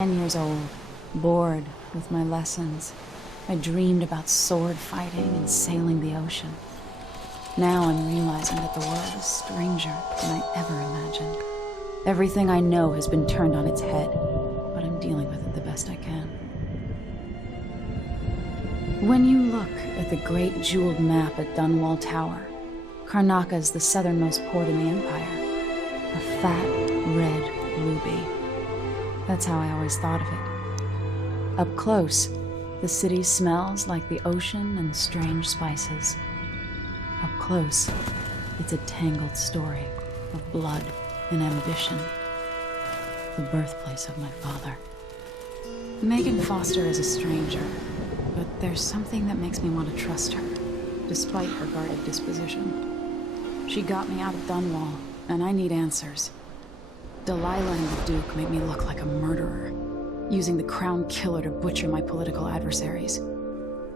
10 years old, bored with my lessons. I dreamed about sword fighting and sailing the ocean. Now I'm realizing that the world is stranger than I ever imagined. Everything I know has been turned on its head, but I'm dealing with it the best I can. When you look at the great jeweled map at Dunwall Tower, Karnaca is the southernmost port in the Empire. A fat, red ruby. That's how I always thought of it. Up close, the city smells like the ocean and strange spices. Up close, it's a tangled story of blood and ambition. The birthplace of my father. Megan Foster is a stranger, but there's something that makes me want to trust her, despite her guarded disposition. She got me out of Dunwall, and I need answers. Delilah and the Duke made me look like a murderer, using the Crown Killer to butcher my political adversaries.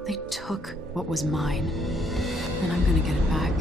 They took what was mine, and I'm gonna get it back.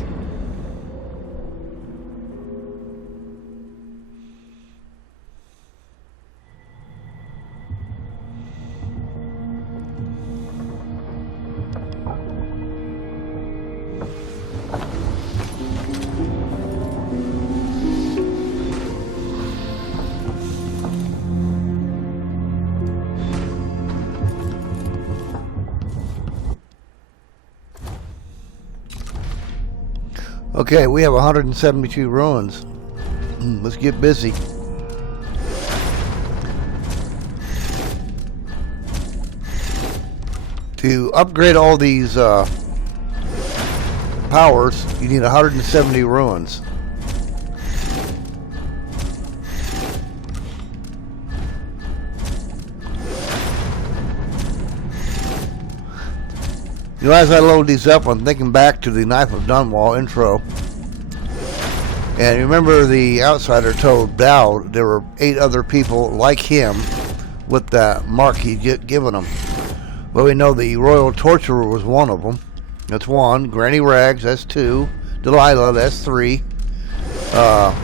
Okay, we have 172 ruins. Let's get busy. To upgrade all these powers, you need 170 ruins. You know, as I load these up, I'm thinking back to the Knife of Dunwall intro. And remember, the outsider told Dowd there were 8 other people like him with that mark he'd given them. Well, we know the Royal Torturer was one of them. That's 1. Granny Rags, that's 2. Delilah, that's 3. And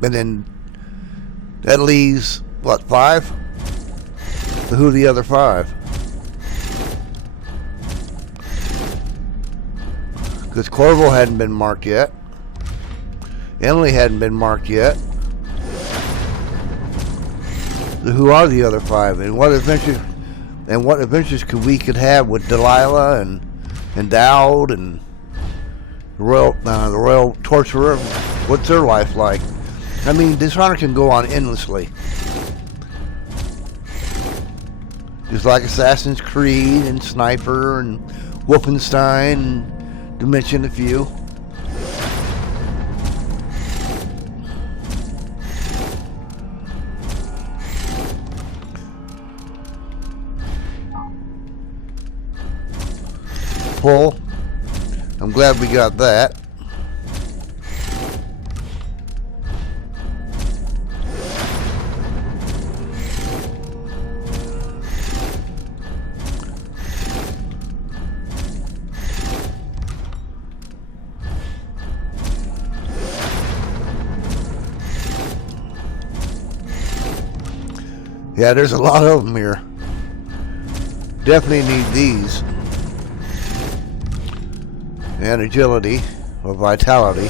then that leaves, what, 5? Who are the other 5? Because Corvo hadn't been marked yet. Emily hadn't been marked yet. So who are the other 5? And what adventures could have with Delilah and Dowd and the Royal Torturer? What's their life like? I mean, Dishonor can go on endlessly. Just like Assassin's Creed and Sniper and Wolfenstein, to mention a few. Pull. I'm glad we got that. Yeah, there's a lot of them here. Definitely need these. And agility or vitality.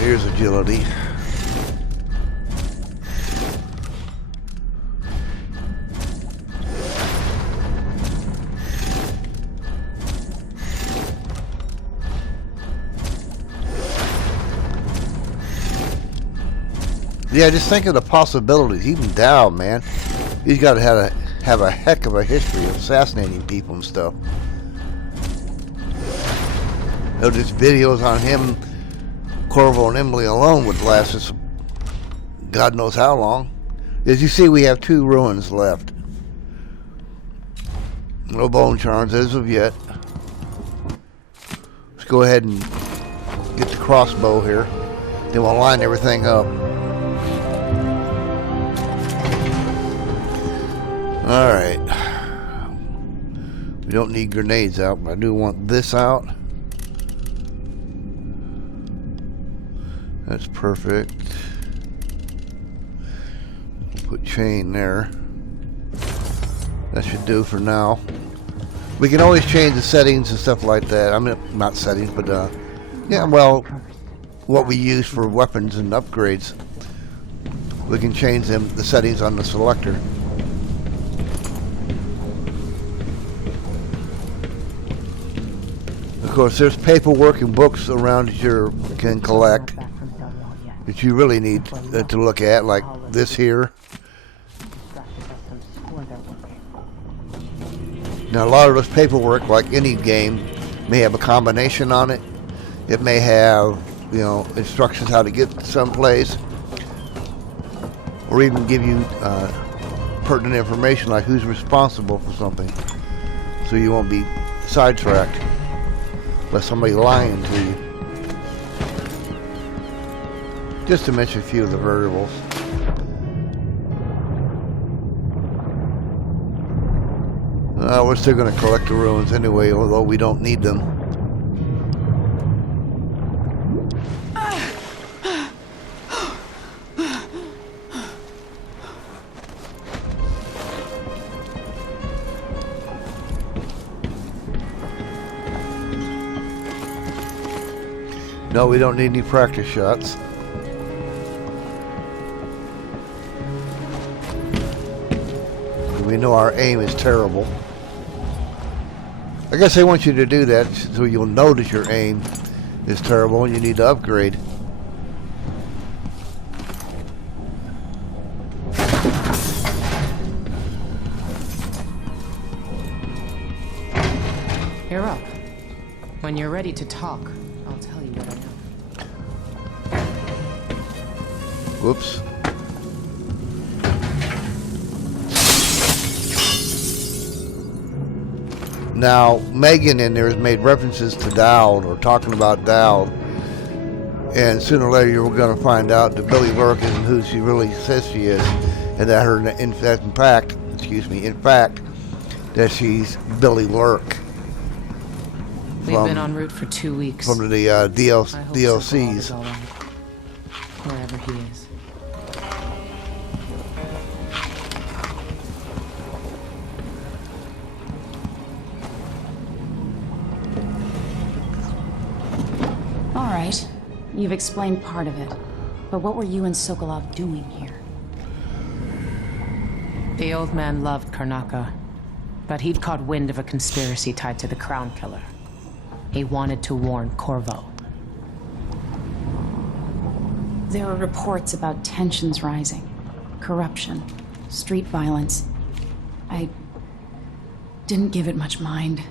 Here's agility. Yeah, just think of the possibilities. Even Dow, man, he's got to have a heck of a history of assassinating people and stuff. You know, just videos on him, Corvo and Emily alone would last us God knows how long. As you see, we have 2 ruins left. No bone charms as of yet. Let's go ahead and get the crossbow here. Then we'll line everything up. Alright. We don't need grenades out, but I do want this out. That's perfect. Put chain there. That should do for now. We can always change the settings and stuff like that. I mean, not settings, but yeah, well, what we use for weapons and upgrades. We can change them, the settings on the selector. Of course, there's paperwork and books around that you can collect that you really need to look at, like this here. Now, a lot of this paperwork, like any game, may have a combination on it. It may have, you know, instructions how to get someplace, or even give you pertinent information like who's responsible for something, so you won't be sidetracked by somebody lying to you. Just to mention a few of the variables. We're still going to collect the ruins anyway, although we don't need them. No, we don't need any practice shots. We know our aim is terrible. I guess they want you to do that so you'll know that your aim is terrible and you need to upgrade. You're up. When you're ready to talk, I'll tell you what I know. Whoops. Now, Megan in there has made references to Dowd, or talking about Dowd, and sooner or later you're going to find out that Billy Lurk isn't who she really says she is, and that her, in fact, that she's Billy Lurk. We've been en route for 2 weeks. From the DLCs. All right. Wherever he is. All right. You've explained part of it. But what were you and Sokolov doing here? The old man loved Karnaca, but he'd caught wind of a conspiracy tied to the Crown Killer. He wanted to warn Corvo. There were reports about tensions rising, corruption, street violence. I didn't give it much mind.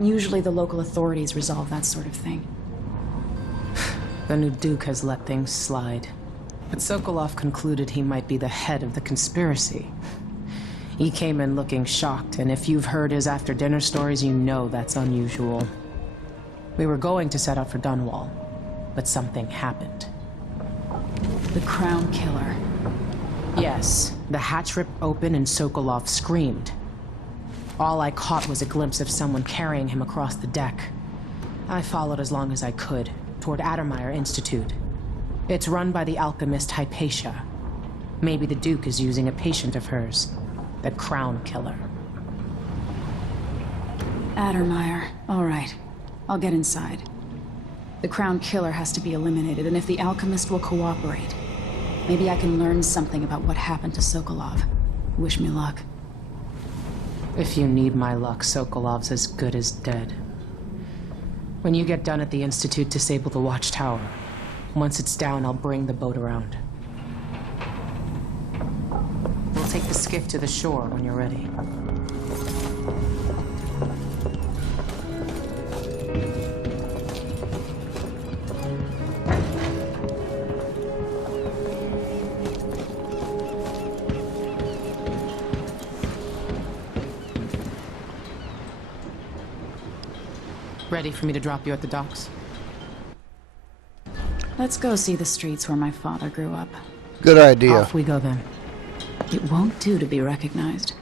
Usually the local authorities resolve that sort of thing. The new Duke has let things slide. But Sokolov concluded he might be the head of the conspiracy. He came in looking shocked, and if you've heard his after-dinner stories, you know that's unusual. We were going to set out for Dunwall, but something happened. The Crown Killer. Yes, the hatch ripped open and Sokolov screamed. All I caught was a glimpse of someone carrying him across the deck. I followed as long as I could, toward Addermeyer Institute. It's run by the alchemist Hypatia. Maybe the Duke is using a patient of hers, the Crown Killer. Addermeyer. All right. I'll get inside. The Crown Killer has to be eliminated, and if the alchemist will cooperate, maybe I can learn something about what happened to Sokolov. Wish me luck. If you need my luck, Sokolov's as good as dead. When you get done at the Institute, disable the watchtower. Once it's down, I'll bring the boat around. We'll take the skiff to the shore when you're ready. Ready for me to drop you at the docks? Let's go see the streets where my father grew up. Good idea. Off we go then. It won't do to be recognized.